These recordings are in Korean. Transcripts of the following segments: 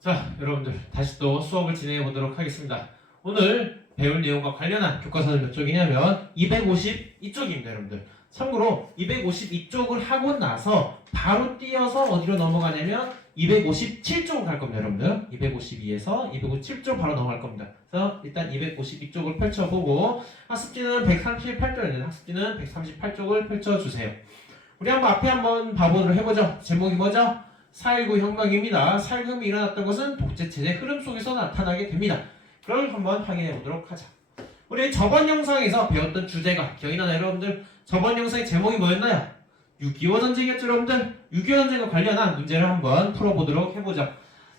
자, 여러분들 다시 또 수업을 진행해 보도록 하겠습니다. 오늘 배울 내용과 관련한 교과서는 몇 쪽이냐면 252쪽입니다, 여러분들. 참고로 252쪽을 하고 나서 바로 뛰어서 어디로 넘어가냐면 257쪽 갈 겁니다, 여러분들. 252에서 257쪽 바로 넘어갈 겁니다. 그래서 일단 252쪽을 펼쳐보고 학습지는 138쪽이네요. 학습지는 138쪽을 펼쳐주세요. 우리 앞에 한번 봐보도록 해보죠. 제목이 뭐죠? 4.19 혁명입니다. 4.19 혁명이 일어났던 것은 독재체제 흐름 속에서 나타나게 됩니다. 그걸 한번 확인해 보도록 하자. 우리 저번 영상에서 배웠던 주제가 기억이 나나요, 여러분들? 저번 영상의 제목이 뭐였나요? 6.25 전쟁이었죠, 여러분들? 6.25 전쟁과 관련한 문제를 한번 풀어보도록 해보죠.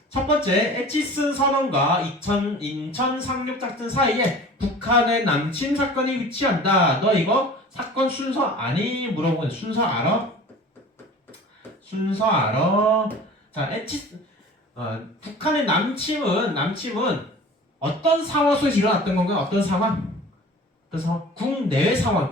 첫 번째, 에치슨 선언과 인천 상륙작전 사이에 북한의 남침 사건이 위치한다. 너 이거 사건 순서 아니? 물어보는 순서 알아? 순서 알아? 자, 북한의 남침은 어떤 상황 속에서 일어났던 건가요? 어떤 상황? 국내외 상황,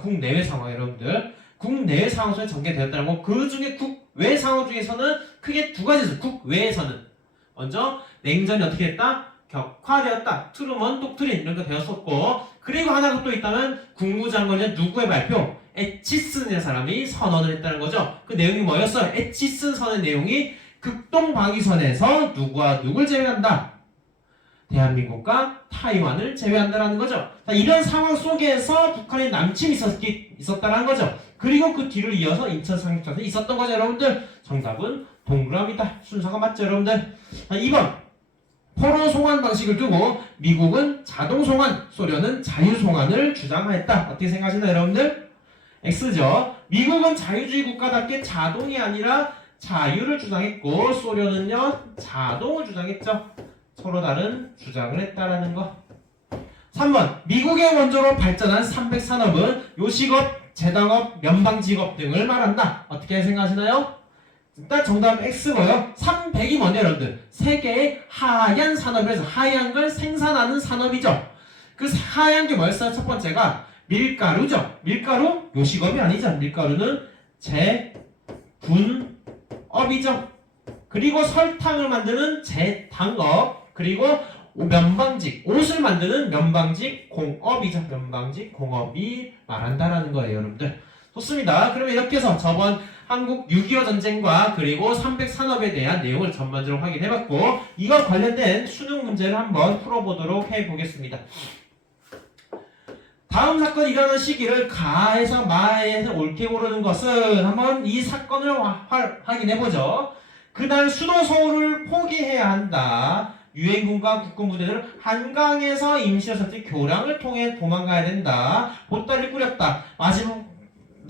여러분들. 국내외 상황 속에 전개되었다는 거. 그 중에 국외 상황 중에서는 크게 두 가지 있어요. 국외에서는. 먼저, 냉전이 어떻게 됐다? 격화되었다. 트루먼 독트린 이런 거 되었었고, 그리고 하나가 또 있다면 국무장관이 누구의 발표? 에치슨이라는 사람이 선언을 했다는 거죠. 그 내용이 뭐였어요? 에치슨 선언의 내용이 극동방위선에서 누구와 누굴 제외한다? 대한민국과 타이완을 제외한다라는 거죠. 자, 이런 상황 속에서 북한의 남침이 있었다라는 거죠. 그리고 그 뒤를 이어서 인천 상륙작전이 있었던 거죠, 여러분들. 정답은 동그라미다. 순서가 맞죠, 여러분들. 자, 2번. 포로 송환 방식을 두고 미국은 자동 송환, 소련은 자유 송환을 주장하였다. 어떻게 생각하시나요, 여러분들? X죠. 미국은 자유주의 국가답게 자동이 아니라 자유를 주장했고, 소련은요 자동을 주장했죠. 서로 다른 주장을 했다라는 거. 3번. 미국의 원조로 발전한 300산업은 요식업, 제당업, 면방직업 등을 말한다. 어떻게 생각하시나요? 일단 정답은 X고요. 300이 뭐냐, 여러분들? 세계의 하얀 산업에서 하얀 걸 생산하는 산업이죠. 그 하얀 게 뭐였어요? 첫 번째가 밀가루죠. 밀가루? 요식업이 아니죠. 밀가루는 제분업이죠. 그리고 설탕을 만드는 제당업. 그리고 면방직, 옷을 만드는 면방직 공업이죠. 면방직 공업이 말한다라는 거예요, 여러분들. 좋습니다. 그러면 이렇게 해서 저번 한국 6.25 전쟁과 그리고 300산업에 대한 내용을 전반적으로 확인해봤고, 이와 관련된 수능 문제를 한번 풀어보도록 해보겠습니다. 다음 사건이 일어난 시기를 가에서 마에서 옳게 고르는 것은 한번 이 사건을 확인해보죠. 그날 수도 서울을 포기해야 한다. 유엔군과 국군부대들은 한강에서 임시로 설치 교량을 통해 도망가야 된다. 보따리를 꾸렸다. 마지막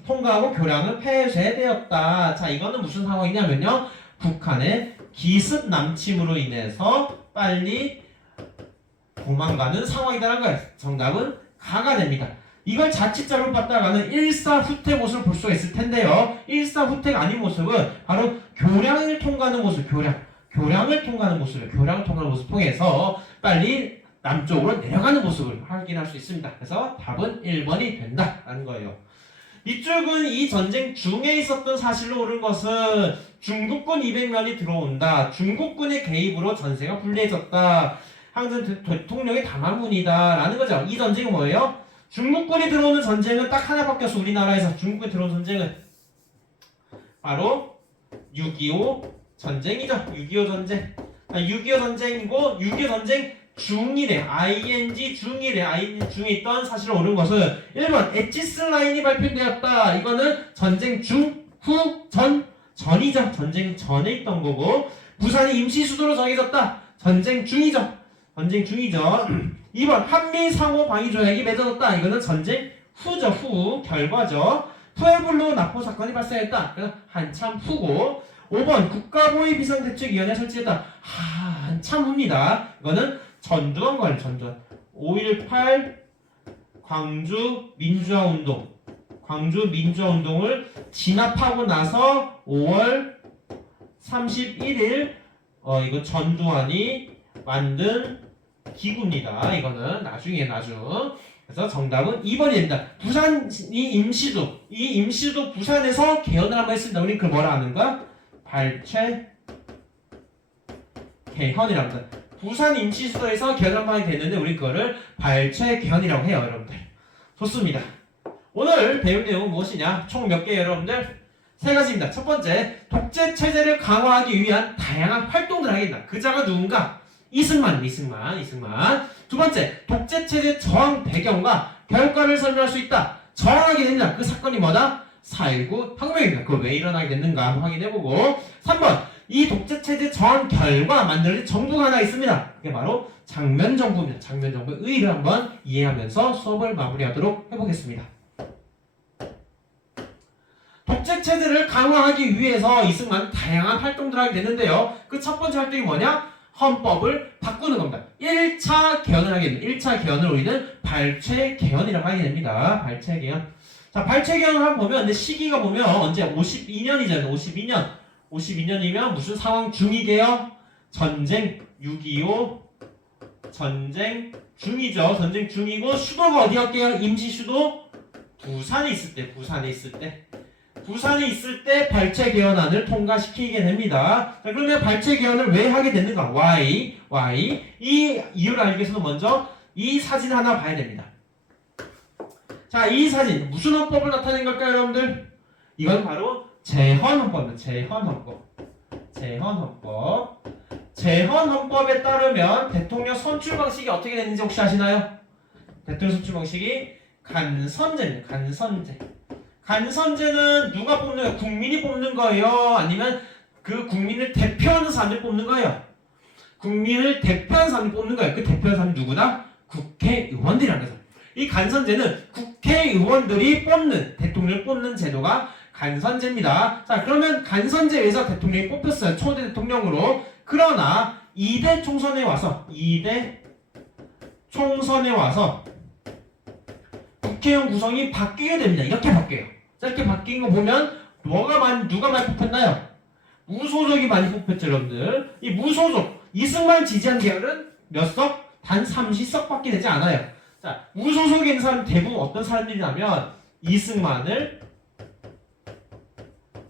통과하고 교량은 폐쇄되었다. 자, 이거는 무슨 상황이냐면요. 북한의 기습 남침으로 인해서 빨리 도망가는 상황이라는 거예요. 정답은 가가 됩니다. 이걸 자칫 잘못 봤다가는 일사후퇴 모습을 볼 수가 있을 텐데요. 일사후퇴가 아닌 모습은 바로 교량을 통과하는 모습, 교량을 통과하는 모습을 통해서 빨리 남쪽으로 내려가는 모습을 확인할 수 있습니다. 그래서 답은 1번이 된다라는 거예요. 이쪽은 이 전쟁 중에 있었던 사실로 옳은 것은 중국군 200명이 들어온다. 중국군의 개입으로 전세가 불리해졌다. 항전 대통령의 담화문이다 라는 거죠. 이 전쟁은 뭐예요? 중국군이 들어오는 전쟁은 딱 하나밖에 없어. 우리나라에서 중국군이 들어오는 전쟁은 바로 6.25 전쟁이죠. 6.25 전쟁. 6.25 전쟁이고 6.25 전쟁 중일에 ING 중에 있던 사실을 옳은 것은 1번 에치슨 라인이 발표되었다. 이거는 전쟁 중, 후, 전이죠. 전쟁 전에 있던 거고, 부산이 임시 수도로 정해졌다. 전쟁 중이죠. 2번 한미 상호 방위 조약이 맺어졌다. 이거는 전쟁 후죠. 후 결과죠. 푸에블로 납포 사건이 발생했다. 그래서 한참 후고. 5번 국가보위비상대책위원회 설치했다. 한참 후입니다. 이거는 전두환 관련 전두환 5.18 광주 민주화운동을 진압하고 나서 5월 31일 이거 전두환이 만든 기구입니다. 이거는 나중. 그래서 정답은 2번이 됩니다. 부산이 임시도, 이 임시도 부산에서 개헌을 한번 했습니다. 우리 그걸 뭐라 하는가? 발췌 개헌이라고 합니다. 부산 임시수도에서 개헌안방이 됐는데 우리 그거를 발췌 개헌이라고 해요, 여러분들. 좋습니다. 오늘 배울 내용은 무엇이냐? 총 몇 개예요, 여러분들? 세 가지입니다. 첫 번째, 독재 체제를 강화하기 위한 다양한 활동들을 하게 된다. 그 자가 누군가? 이승만. 두 번째, 독재 체제 저항 배경과 결과를 설명할 수 있다. 저항하게 된다. 그 사건이 뭐다? 4.19 혁명입니다. 그거 왜 일어나게 됐는가 한번 확인해보고. 3번, 이 독재 체제 저항 결과 만들어진 정부가 하나 있습니다. 그게 바로 장면정부입니다. 장면정부의 의의를 한번 이해하면서 수업을 마무리하도록 해보겠습니다. 독재 체제를 강화하기 위해서 이승만은 다양한 활동들을 하게 됐는데요. 그 첫 번째 활동이 뭐냐? 헌법을 바꾸는 겁니다. 1차 개헌을 하게 됩니다. 1차 개헌을 우리는 발췌 개헌이라고 하게 됩니다. 발췌 개헌. 자, 발췌 개헌을 한번 보면, 근데 시기가 보면 언제? 52년이잖아요. 52년이면 무슨 상황 중이게요? 전쟁, 6.25 전쟁 중이죠. 전쟁 중이고, 수도가 어디였게요? 임시수도? 부산에 있을 때 발췌 개헌안을 통과시키게 됩니다. 자, 그러면 발췌 개헌을 왜 하게 됐는가? Why? 이 이유를 알기 위해서는 먼저 이 사진 하나 봐야 됩니다. 자, 이 사진 무슨 헌법을 나타낸 걸까요, 여러분들? 이건 바로 제헌헌법입니다. 제헌헌법에 따르면 대통령 선출 방식이 어떻게 되는지 혹시 아시나요? 대통령 선출 방식이 간선제입니다. 간선제는 누가 뽑는 거예요? 국민이 뽑는 거예요? 아니면 그 국민을 대표하는 사람들이 뽑는 거예요? 국민을 대표하는 사람들이 뽑는 거예요. 그 대표하는 사람이 누구다? 국회의원들이라는 거죠. 이 간선제는 국회의원들이 뽑는, 대통령을 뽑는 제도가 간선제입니다. 자, 그러면 간선제에 의해서 대통령이 뽑혔어요. 초대 대통령으로. 그러나 2대 총선에 와서 국회의원 구성이 바뀌게 됩니다. 이렇게 바뀌어요. 이렇게 바뀐 거 보면 누가 많이 뽑혔나요? 무소속이 많이 뽑혔죠, 여러분들. 이 무소속, 이승만 지지한 계열은 몇 석? 단 30석밖에 되지 않아요. 자, 무소속에 있는 사람 대부분 어떤 사람들이냐면 이승만을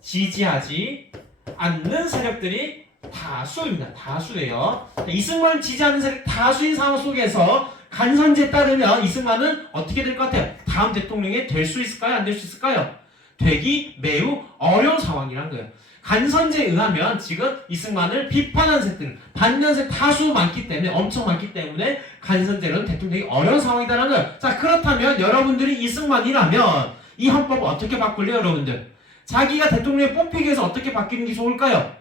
지지하지 않는 세력들이 다수입니다. 다수예요. 이승만을 지지하는 세력 다수인 상황 속에서 간선제에 따르면 이승만은 어떻게 될 것 같아요? 다음 대통령이 될 수 있을까요? 안 될 수 있을까요? 되기 매우 어려운 상황이란 거예요. 간선제에 의하면 지금 이승만을 비판하는 세력들, 반대하는 세력 다수 많기 때문에, 엄청 많기 때문에 간선제로는 대통령이 어려운 상황이다라는 거예요. 자, 그렇다면 여러분들이 이승만이라면 이 헌법을 어떻게 바꿀래요, 여러분들? 자기가 대통령을 뽑히기 위해서 어떻게 바뀌는 게 좋을까요?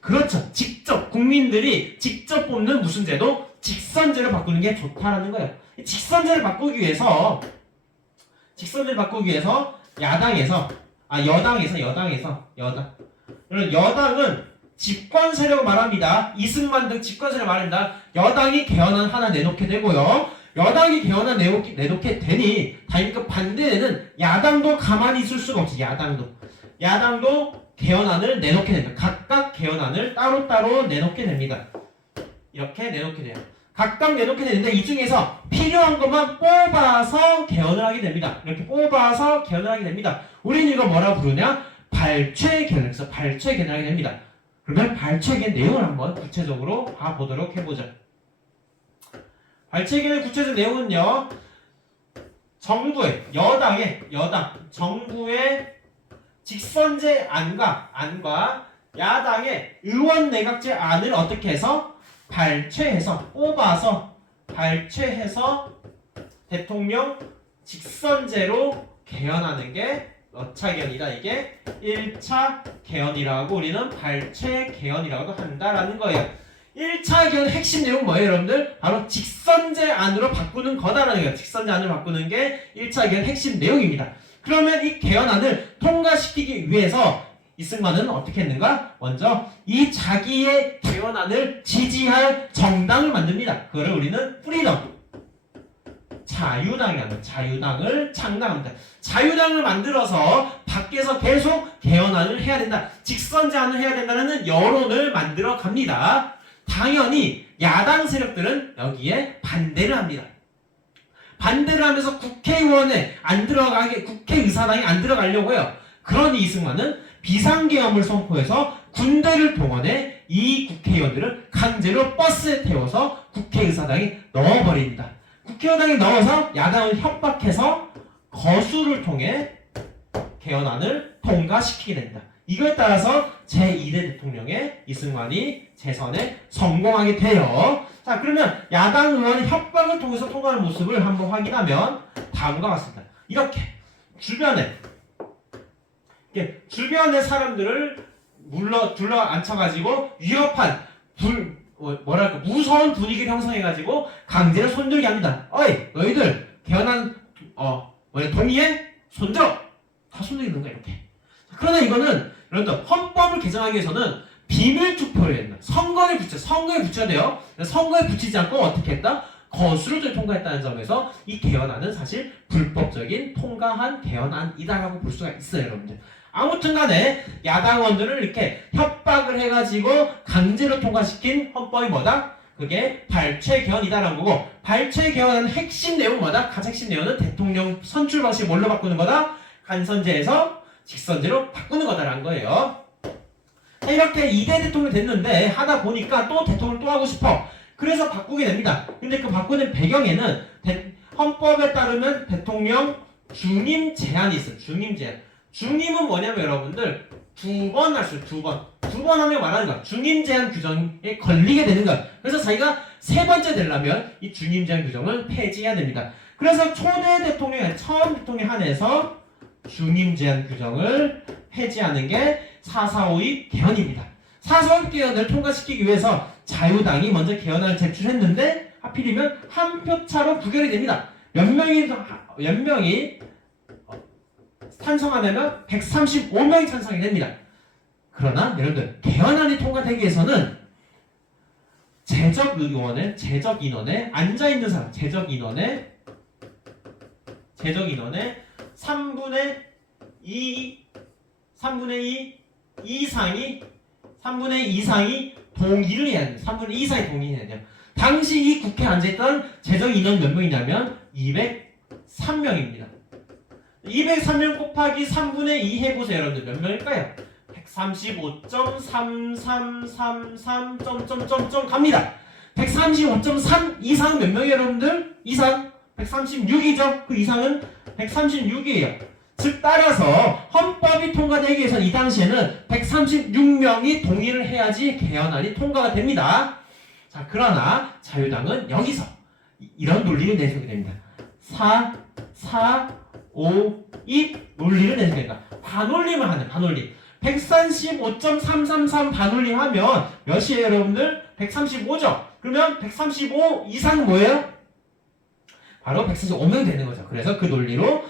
그렇죠. 직접 국민들이 직접 뽑는 무슨 제도? 직선제를 바꾸는 게 좋다라는 거예요. 직선제를 바꾸기 위해서 여당은 집권 세력을 말합니다. 이승만 등 집권 세력을 말합니다. 여당이 개헌안 하나 내놓게 되고요. 여당이 개헌안 내놓게 되니 당연히 반대되는 야당도 가만히 있을 수가 없지. 야당도 개헌안을 내놓게 됩니다. 각각 개헌안을 따로따로 내놓게 됩니다. 이렇게 내놓게 돼요. 각각 내놓게 되는데 이 중에서 필요한 것만 뽑아서 개헌을 하게 됩니다. 이렇게 뽑아서 개헌을 하게 됩니다. 우리는 이거 뭐라고 부르냐? 발췌 개헌에서 발췌 개헌을 하게 됩니다. 그러면 발췌 개헌 내용을 한번 구체적으로 봐보도록 해보죠. 발췌 개헌의 구체적 내용은요. 정부의 직선제 안과 야당의 의원 내각제 안을 어떻게 해서 뽑아서 대통령 직선제로 개헌하는 게 몇 차 개헌이다? 이게 1차 개헌이라고 우리는 발췌 개헌이라고도 한다라는 거예요. 1차 개헌 핵심 내용은 뭐예요, 여러분들? 바로 직선제 안으로 바꾸는 거다라는 거예요. 직선제 안으로 바꾸는 게 1차 개헌 핵심 내용입니다. 그러면 이 개헌안을 통과시키기 위해서 이승만은 어떻게 했는가? 먼저 이 자기의 개헌안을 지지할 정당을 만듭니다. 그거를 우리는 프리덤, 자유당을 창당합니다. 자유당을 만들어서 밖에서 계속 개헌안을 해야 된다, 직선제안을 해야 된다는 여론을 만들어 갑니다. 당연히 야당 세력들은 여기에 반대를 합니다. 반대를 하면서 국회의사당에 안 들어가려고 해요. 그러니 이승만은 비상계엄을 선포해서 군대를 동원해 이 국회의원들을 강제로 버스에 태워서 국회의사당에 넣어버립니다. 국회의사당에 넣어서 야당을 협박해서 거수를 통해 개헌안을 통과시키게 됩니다. 이거에 따라서 제2대 대통령의 이승만이 재선에 성공하게 돼요. 자, 그러면 야당 의원의 협박을 통해서 통과하는 모습을 한번 확인하면 다음과 같습니다. 이렇게 주변의 사람들을 둘러 앉혀가지고 위협한 무서운 분위기를 형성해가지고 강제로 손들게 합니다. 어이, 너희들 개헌안 동의해? 손들어! 다 손들이는 거야, 이렇게. 그러나 이거는 여러분들 헌법을 개정하기 위해서는 비밀 투표를 했다. 선거에 붙여야 돼요. 선거에 붙이지 않고 어떻게 했다? 거수를 통과했다는 점에서 이 개헌안은 사실 불법적인 통과한 개헌안이다라고 볼 수가 있어요, 여러분들. 아무튼 간에 야당원들을 이렇게 협박을 해가지고 강제로 통과시킨 헌법이 뭐다? 그게 발췌 개헌이다라는 거고, 발췌 개헌의 핵심 내용은 뭐다? 가장 핵심 내용은 대통령 선출 방식을 뭘로 바꾸는 거다? 간선제에서 직선제로 바꾸는 거다라는 거예요. 자, 이렇게 2대 대통령이 됐는데 하다 보니까 또 대통령 또 하고 싶어. 그래서 바꾸게 됩니다. 근데 그 바꾸는 배경에는 헌법에 따르면 대통령 중임 제한이 있어요. 중임 제한. 중임은 뭐냐면 여러분들 두 번 할 수 있어요. 두 번 하면 말하는 거야. 중임 제한 규정에 걸리게 되는 거야. 그래서 자기가 세 번째 되려면 이 중임 제한 규정을 폐지해야 됩니다. 그래서 초대 대통령, 처음 대통령 한해서 중임 제한 규정을 폐지하는 게 4452 개헌입니다. 4452 개헌을 통과시키기 위해서 자유당이 먼저 개헌안을 제출했는데 하필이면 한 표 차로 부결이 됩니다. 몇 명이 찬성하려면 135명이 찬성이 됩니다. 그러나 여러분들 개헌안이 통과되기 위해서는 재적 인원에 앉아있는 사람, 재적 인원의 3분의 2 이상이 동의를 해야 돼요. 3분의 2 이상이 동의해야 돼요. 당시 이 국회에 앉아있던 재적 인원 몇 명이냐면 203명입니다. 203명 곱하기 3분의 2 해보세요. 여러분들 몇 명일까요? 135.3333 갑니다. 135.3 이상 몇 명이에요, 여러분들? 이상 136이죠. 그 이상은 136이에요. 즉 따라서 헌법이 통과되기 위해서 이 당시에는 136명이 동의를 해야지 개헌안이 통과가 됩니다. 자, 그러나 자유당은 여기서 이런 논리를 내세우게 됩니다. 5, 2 논리를 내세우니까 반올림을 하는 반올림. 135.333 반올림 하면 몇이에요, 여러분들? 135죠. 그러면 135 이상은 뭐예요? 바로 145명이 되는 거죠. 그래서 그 논리로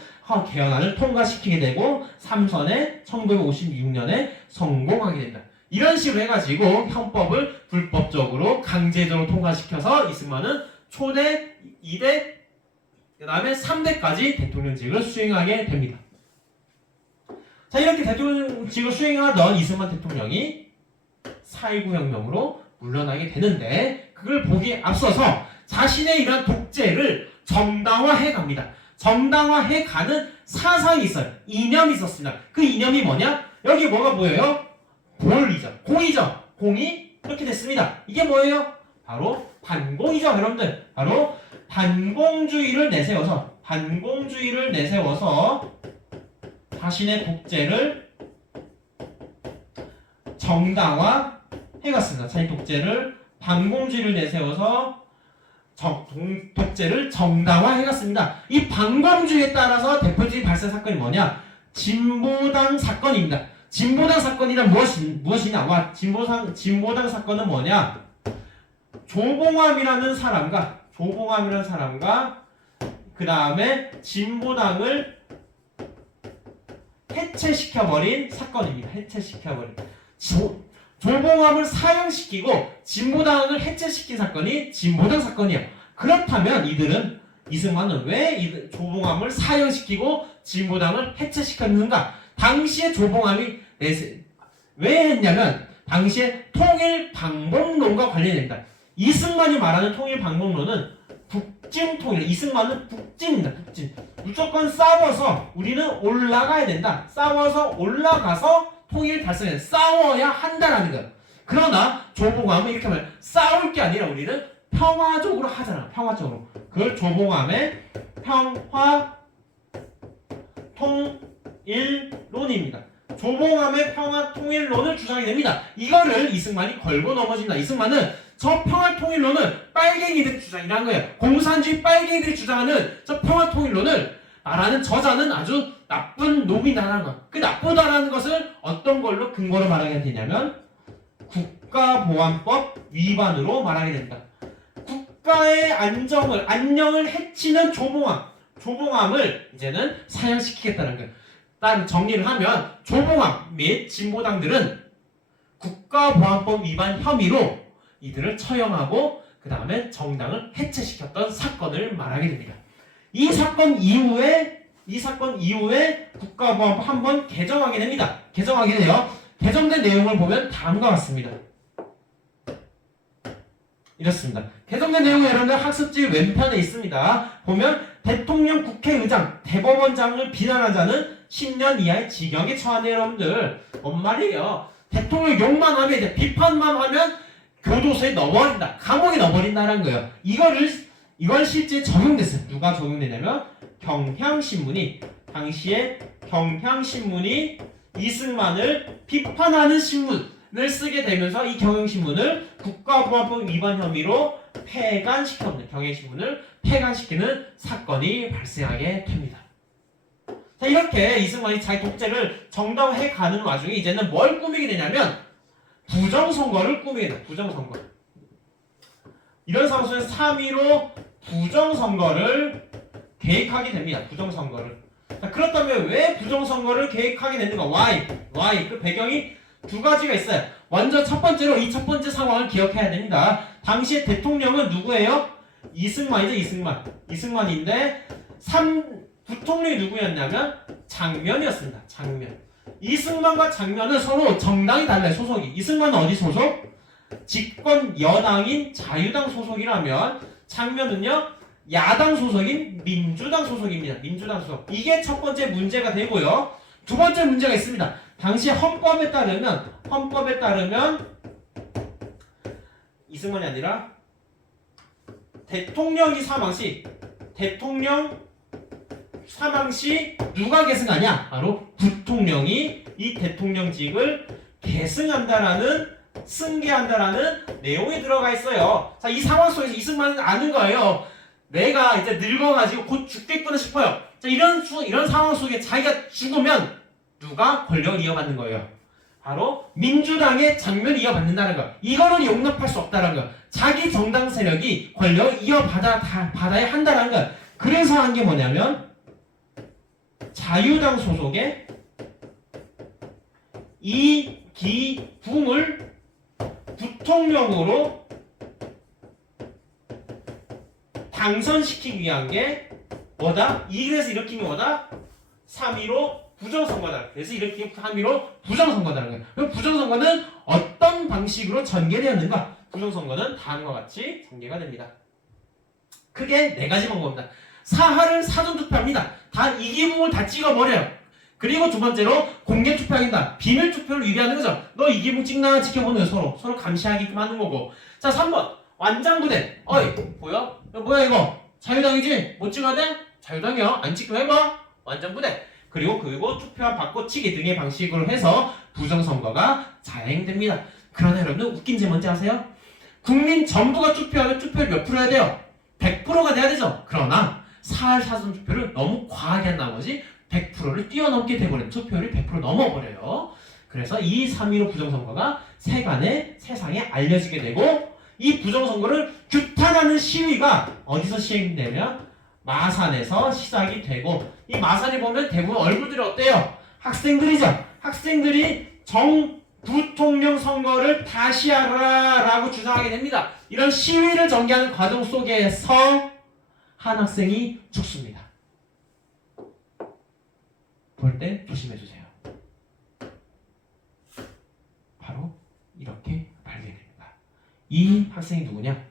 개헌안을 통과시키게 되고 3선에 1956년에 성공하게 된다. 이런 식으로 해가지고 헌법을 불법적으로 강제적으로 통과시켜서 이승만은 초대 2대 그 다음에 3대까지 대통령직을 수행하게 됩니다. 자, 이렇게 대통령직을 수행하던 이승만 대통령이 4.19 혁명으로 물러나게 되는데 그걸 보기에 앞서서 자신의 이러한 독재를 정당화해 갑니다. 정당화해 가는 사상이 있어요. 이념이 있었습니다. 그 이념이 뭐냐? 여기 뭐가 보여요? 공이죠. 공이 이렇게 됐습니다. 이게 뭐예요? 바로 반공이죠, 여러분들. 바로 반공주의를 내세워서 자신의 독재를 정당화해갔습니다. 자신의 독재를 반공주의를 내세워서 독재를 정당화해갔습니다. 이 반공주의에 따라서 대표적인 발생 사건이 뭐냐? 진보당 사건입니다. 진보당 사건이란 무엇이냐? 진보당 사건은 뭐냐? 조봉암이라는 사람과 그 다음에 진보당을 해체시켜버린 사건입니다. 조봉암을 사형시키고 진보당을 해체시킨 사건이 진보당 사건이에요. 그렇다면 이승만은 왜 조봉암을 사형시키고 진보당을 해체시켰는가? 당시에 조봉암이 왜 했냐면 당시에 통일방법론과 관련됩니다. 이승만이 말하는 통일방법론은 북진통일. 이승만은 북진입니다. 북진. 무조건 싸워서 우리는 올라가야 된다. 싸워서 올라가서 통일 달성해. 싸워야 한다라는 거예요. 그러나 조봉암은 이렇게 하면 싸울 게 아니라 우리는 평화적으로 하잖아. 평화적으로. 그걸 조봉암의 평화 통일론입니다. 조봉암의 평화 통일론을 주장하게 됩니다. 이거를 이승만이 걸고 넘어진다. 이승만은 저 평화 통일론은 빨갱이들의 주장이라는 거예요. 공산주의 빨갱이들이 주장하는 저 평화 통일론을 말하는 저자는 아주 나쁜 놈이다라는 것. 그 나쁘다라는 것을 어떤 걸로 근거로 말하게 되냐면 국가보안법 위반으로 말하게 됩니다. 국가의 안녕을 해치는 조봉암을 이제는 사형시키겠다는 거예요. 일단 정리를 하면 조봉암 및 진보당들은 국가보안법 위반 혐의로 이들을 처형하고 그 다음에 정당을 해체시켰던 사건을 말하게 됩니다. 이 사건 이후에 국가보안법 한번 개정하게 됩니다. 개정하게 돼요. 개정된 내용을 보면 다음과 같습니다. 이렇습니다. 개정된 내용은 여러분들 학습지 왼편에 있습니다. 보면 대통령, 국회의장, 대법원장을 비난한 자는 10년 이하의 징역에 처하는 여러분들. 뭔 말이에요? 대통령 욕만 하면 이제 비판만 하면 교도소에 넣어버린다. 감옥에 넣어버린다는 거예요. 이걸 실제 적용됐어요. 누가 적용되냐면 경향신문이 당시에 경향신문이 이승만을 비판하는 신문을 쓰게 되면서 이 경향신문을 국가보안법 위반 혐의로 폐간시켰는데 경향신문을 폐간시키는 사건이 발생하게 됩니다. 자, 이렇게 이승만이 자기 독재를 정당화해 가는 와중에 이제는 뭘 꾸미게 되냐면 부정선거를 꾸미게 돼요. 부정선거. 이런 상황 속에서 3.15 부정선거를 계획하게 됩니다. 부정선거를. 자, 그렇다면 왜 부정선거를 계획하게 됐는가? Why? 그 배경이 두 가지가 있어요. 먼저 첫 번째로 이 첫 번째 상황을 기억해야 됩니다. 당시에 대통령은 누구예요? 이승만이죠. 이승만인데 부통령이 누구였냐면 장면이었습니다. 장면. 이승만과 장면은 서로 정당이 달라요. 소속이. 이승만은 어디 소속? 집권 여당인 자유당 소속이라면 장면은요 야당 소속인 민주당 소속입니다. 민주당 소속. 이게 첫 번째 문제가 되고요. 두 번째 문제가 있습니다. 당시 헌법에 따르면 이승만이 아니라 대통령 사망 시 누가 계승하냐? 바로 부통령이 이 대통령직을 승계한다라는 내용이 들어가 있어요. 자, 이 상황 속에서 이승만은 아는 거예요. 내가 이제 늙어가지고 곧 죽겠구나 싶어요. 자, 이런 상황 속에 자기가 죽으면 누가 권력을 이어받는 거예요? 바로 민주당의 장면을 이어받는다는 거. 이거는 용납할 수 없다는 거. 자기 정당 세력이 권력을 받아야 한다는 거. 그래서 한 게 뭐냐면 자유당 소속의 이기붕을 부통령으로 당선시키기 위한 게 뭐다? 그래서 일으킨 게 뭐다? 3.15 부정선거다. 그래서 일으킨 3.15 부정선거다라는 거예요. 그럼 부정선거는 어떤 방식으로 전개되었는가? 부정선거는 다음과 같이 전개가 됩니다. 크게 네 가지 방법입니다. 사하를 사전투표합니다. 다 이기붕을 다 찍어버려요. 그리고 두 번째로 공개투표하긴다. 비밀투표를 유리하는 거죠. 너 이기붕 찍나 지켜보는 거예요. 서로 감시하게끔 하는 거고. 자, 3번 완장부대. 어이 뭐야? 뭐야 이거? 자유당이지? 못 찍어야 돼? 자유당이야. 안 찍기만 해봐. 완장부대. 그리고 투표와 바꿔치기 등의 방식으로 해서 부정선거가 자행됩니다. 그러나 여러분들 웃긴 지 뭔지 아세요? 국민 전부가 투표하면 투표율 몇 프로 해야 돼요? 100%가 돼야 되죠. 그러나 사할 사전투표를 너무 과하게 한 나머지 100%를 뛰어넘게 돼버린 투표율이 100% 넘어버려요. 그래서 이 3.15 부정선거가 세상에 알려지게 되고 이 부정선거를 규탄하는 시위가 어디서 시행되면 마산에서 시작이 되고 이 마산에 보면 대부분 얼굴들이 어때요? 학생들이죠. 학생들이 부통령 선거를 다시 하라라고 주장하게 됩니다. 이런 시위를 전개하는 과정 속에서 한 학생이 죽습니다. 볼 때 조심해주세요. 바로 이렇게 발견됩니다. 이 학생이 누구냐?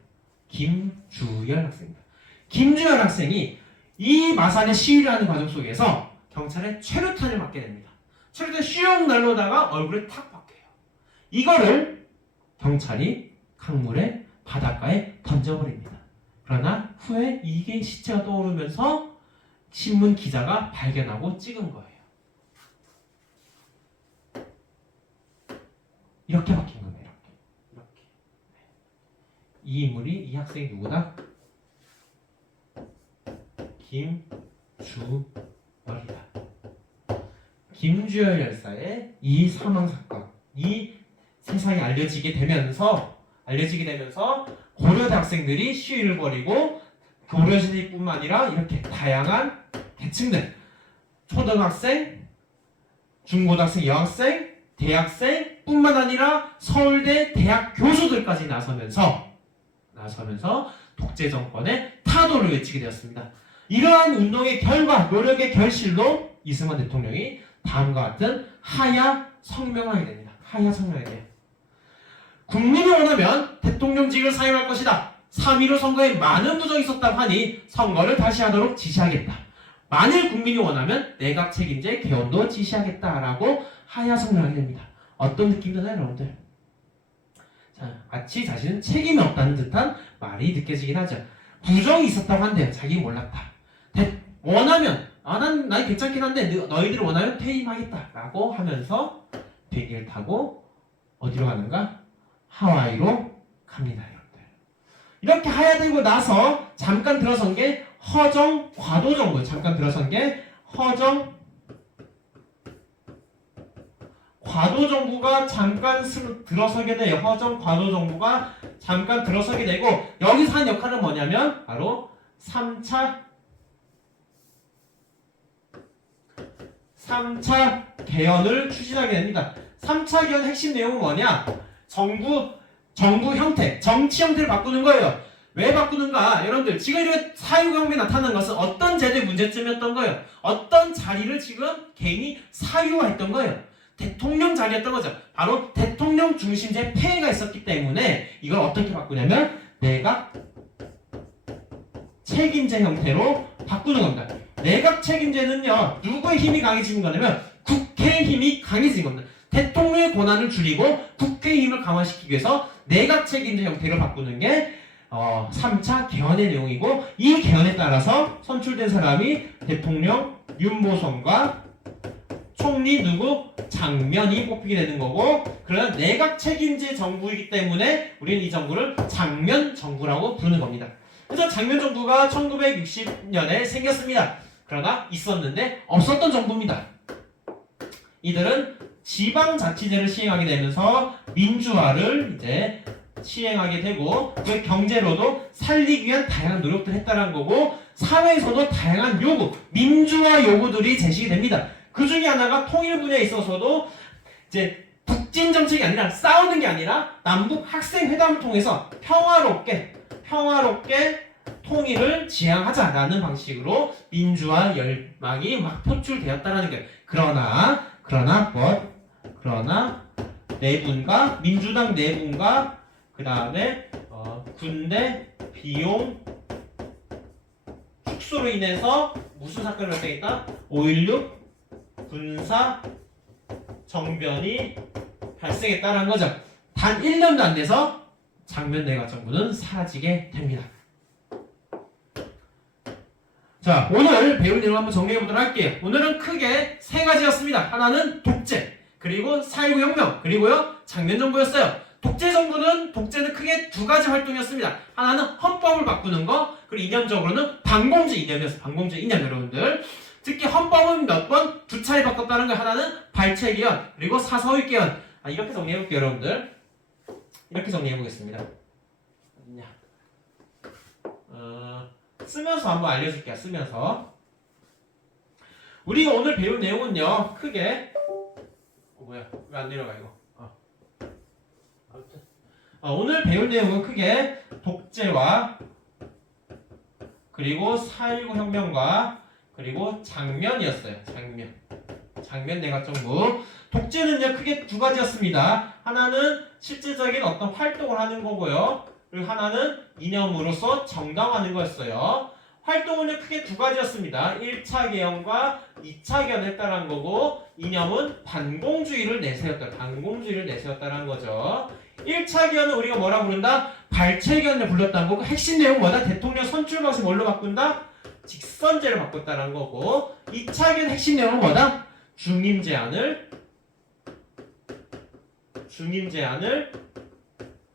김주열 학생입니다. 김주열 학생이 이 마산의 시위를 하는 과정 속에서 경찰의 최루탄을 맞게 됩니다. 최루탄 슉 날려다가 얼굴에 탁 박혀요. 이거를 경찰이 강물에 바닷가에 던져버립니다. 그러나 후에 이게 시체가 떠오르면서 신문 기자가 발견하고 찍은 거예요. 이렇게 바뀐 겁니다. 이렇게. 이 인물이 이 학생이 누구다? 김주열이다. 김주열 열사의 이 사망 사건, 이 세상에 알려지게 되면서 고려대 학생들이 시위를 벌이고 고려시대뿐만 아니라 이렇게 다양한 계층들, 초등학생, 중고등학생, 여학생, 대학생뿐만 아니라 서울대 대학 교수들까지 나서면서 독재 정권의 타도를 외치게 되었습니다. 이러한 운동의 결과, 노력의 결실로 이승만 대통령이 다음과 같은 하야 성명을 하게 됩니다. 하야 성명에 대해 국민이 원하면 대통령직을 사임할 것이다. 3.15 선거에 많은 부정이 있었다고 하니 선거를 다시 하도록 지시하겠다. 만일 국민이 원하면 내각 책임제 개헌도 지시하겠다라고 하야 성명을 하게 됩니다. 어떤 느낌이 드나요, 여러분들? 자, 마치 자신은 책임이 없다는 듯한 말이 느껴지긴 하죠. 부정이 있었다고 한대요. 자기 몰랐다. 원하면 난 괜찮긴 한데 너희들 원하면 퇴임하겠다라고 하면서 비행기를 타고 어디로 가는가? 하와이로 갑니다, 여러분들. 이렇게 하야되고 나서 잠깐 들어선 게 허정 과도 정부. 잠깐 들어선 게 허정 과도 정부가 잠깐 들어서게 돼요. 허정 과도 정부가 잠깐 들어서게 되고 여기서 한 역할은 뭐냐면 바로 3차 개헌을 추진하게 됩니다. 3차 개헌 핵심 내용은 뭐냐? 정부 형태, 정치 형태를 바꾸는 거예요. 왜 바꾸는가? 여러분들 지금 이렇게 사유경험이 나타난 것은 어떤 제도의 문제점이었던 거예요? 어떤 자리를 지금 개인이 사유화했던 거예요? 대통령 자리였던 거죠. 바로 대통령 중심제 폐해가 있었기 때문에 이걸 어떻게 바꾸냐면 내각 책임제 형태로 바꾸는 겁니다. 내각 책임제는요, 누구의 힘이 강해지는 거냐면 국회의 힘이 강해지는 겁니다. 대통령의 권한을 줄이고 국회의 힘을 강화시키기 위해서 내각 책임제 형태로 바꾸는 게 3차 개헌의 내용이고, 이 개헌에 따라서 선출된 사람이 대통령 윤모선과 총리 누구? 장면이 뽑히게 되는 거고, 그러나 내각 책임제 정부이기 때문에 우리는 이 정부를 장면 정부라고 부르는 겁니다. 그래서 장면 정부가 1960년에 생겼습니다. 그러나 있었는데 없었던 정부입니다. 이들은 지방자치제를 시행하게 되면서 민주화를 이제 시행하게 되고, 그 경제로도 살리기 위한 다양한 노력들을 했다는 거고, 사회에서도 다양한 요구, 민주화 요구들이 제시됩니다. 그 중에 하나가 통일 분야에 있어서도 이제 북진 정책이 아니라 싸우는 게 아니라 남북 학생 회담을 통해서 평화롭게 통일을 지향하자라는 방식으로 민주화 열망이 막 표출되었다라는 거예요. 그러나 내분과 민주당 내분과 그 다음에 군대 비용 축소로 인해서 무슨 사건이 발생했다? 5.16 군사 정변이 발생했다는 거죠. 단 1년도 안 돼서 장면 내각 정부는 사라지게 됩니다. 자, 오늘 배울 내용 한번 정리해 보도록 할게요. 오늘은 크게 세 가지였습니다. 하나는 독재, 그리고 4.19 혁명, 그리고요 장면 정부였어요. 독재는 크게 두 가지 활동이었습니다. 하나는 헌법을 바꾸는 거, 그리고 이념적으로는 반공주의 이념이었어요. 반공주의 이념, 여러분들. 특히 헌법은 몇 번? 두 차례 바꿨다는 거. 하나는 발췌개헌, 그리고 사서의 개헌. 이렇게 정리해 볼게요, 여러분들. 이렇게 정리해 보겠습니다. 어딨냐? 쓰면서 한번 알려줄게요. 쓰면서. 우리가 오늘 배울 내용은요, 크게 뭐야? 왜 안 내려가 이거? 아무튼 오늘 배울 내용은 크게 독재와 그리고 4.19 혁명과 그리고 장면이었어요. 장면 내각정부. 독재는요 크게 두 가지였습니다. 하나는 실질적인 어떤 활동을 하는 거고요, 그리고 하나는 이념으로서 정당화하는 거였어요. 활동은 크게 두 가지였습니다. 1차 개헌과 2차 개헌을 했다는 거고, 이념은 반공주의를 내세웠다는 거죠. 1차 기원은 우리가 뭐라 부른다? 발췌기원을 불렀다는 거고 핵심 내용 뭐다? 대통령 선출 방식 뭘로 바꾼다? 직선제를 바꿨다는 거고 2차 기원 핵심 내용은 뭐다? 중임 제안을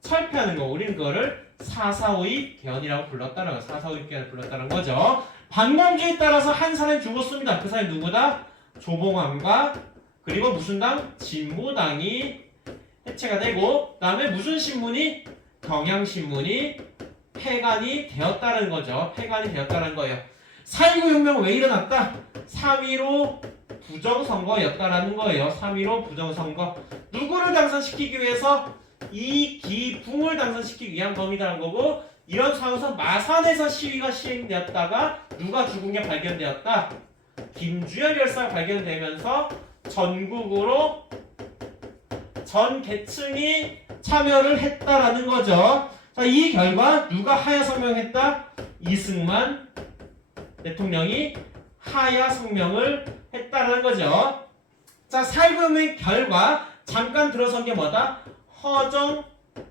철폐하는 거. 우리는 그거를 4.4.5.2 개헌이라고 불렀다는 거. 4.4.5.2 개헌을 불렀다는 거죠. 반공주의에 따라서 한 사람이 죽었습니다. 그 사람이 누구다? 조봉암과 그리고 무슨 당? 진보당이 해체가 되고 그 다음에 무슨 신문이? 경향신문이 폐간이 되었다는 거죠. 폐간이 되었다는 거예요. 4.19 혁명은 왜 일어났다? 3.15 부정선거였다라는 거예요. 3.15 부정선거. 누구를 당선시키기 위해서? 이기붕을 당선시키기 위한 범위라는 거고 이런 상황에서 마산에서 시위가 시행되었다가 누가 죽은 게 발견되었다? 김주열 열사가 발견되면서 전국으로 전 계층이 참여를 했다라는 거죠. 자, 이 결과 누가 하야 성명했다? 이승만 대통령이 하야 성명을 했다라는 거죠. 자, 4.19혁명의 결과 잠깐 들어선 게 뭐다? 허정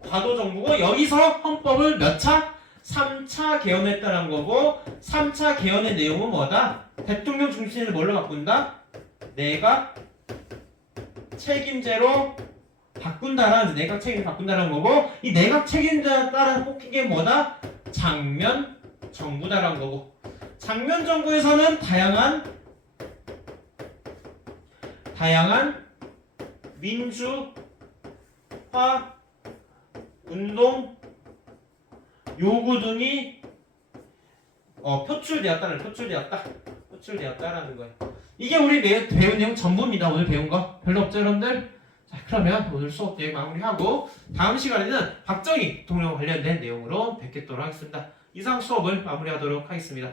과도 정부고 여기서 헌법을 몇 차? 3차 개헌했다는 거고 3차 개헌의 내용은 뭐다? 대통령 중심을 뭘로 바꾼다? 내각 책임제로 바꾼다라는 내각 책임을 바꾼다는 거고 이 내각 책임제에 따라 뽑힌 게 뭐다? 장면 정부다라는 거고 장면 정부에서는 다양한 민주화 운동 요구 등이 표출되었다라는 거예요. 이게 우리 배운 내용 전부입니다. 오늘 배운 거 별로 없죠, 여러분들? 자, 그러면 오늘 수업 내용 마무리하고 다음 시간에는 박정희 대통령 관련된 내용으로 뵙겠도록 하겠습니다. 이상 수업을 마무리하도록 하겠습니다.